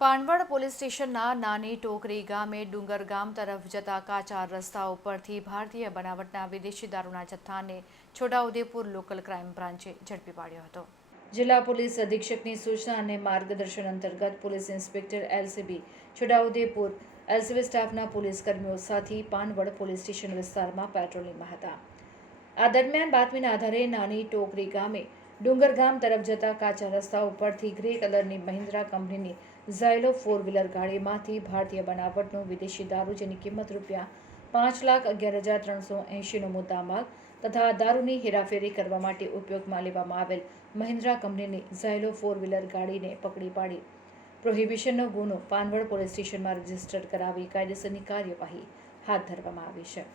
Panvad police સ્ટેશનના નાની ટોકરી ગામે ડુંગર ગામ તરફ જતા કાચા રસ્તા ઉપરથી ભારતીય બનાવટના વિદેશી દારૂના જથ્થાને છોટાઉદેપુર લોકલ ક્રાઇમ બ્રાન્ચે ઝડપી પાડ્યો હતો. જિલ્લા પોલીસ અધિક્ષકની સૂચના અને માર્ગદર્શન અંતર્ગત police inspector LCB Chhotaudepur LCB સ્ટાફના પોલીસ કર્મીઓ સાથે પાનવડ પોલીસ સ્ટેશન વિસ્તારમાં પેટ્રોલિંગમાં હતા. આ દરમિયાન બાતમીના આધારે નાની ટોકરી ગામે ડુંગર ગામ તરફ જતા કાચા રસ્તા ઉપરથી ગ્રે કલરની મહિન્દ્રા કંપનીની ઝાયલો ફોર વ્હીલર ગાડીમાંથી ભારતીય બનાવટનું વિદેશી દારૂ જેની કિંમત રૂપિયા પાંચ લાખ અગિયાર હજાર ત્રણસો એંશીનો મુદ્દામાલ તથા દારૂની હેરાફેરી કરવા માટે ઉપયોગમાં લેવામાં આવેલ મહિન્દ્રા કંપનીની ઝાયલો ફોર વ્હીલર ગાડીને પકડી પાડી. પ્રોહિબિશનનો ગુનો પાનવડ પોલીસ સ્ટેશનમાં રજિસ્ટર કરાવી કાયદેસરની કાર્યવાહી હાથ ધરવામાં આવી છે.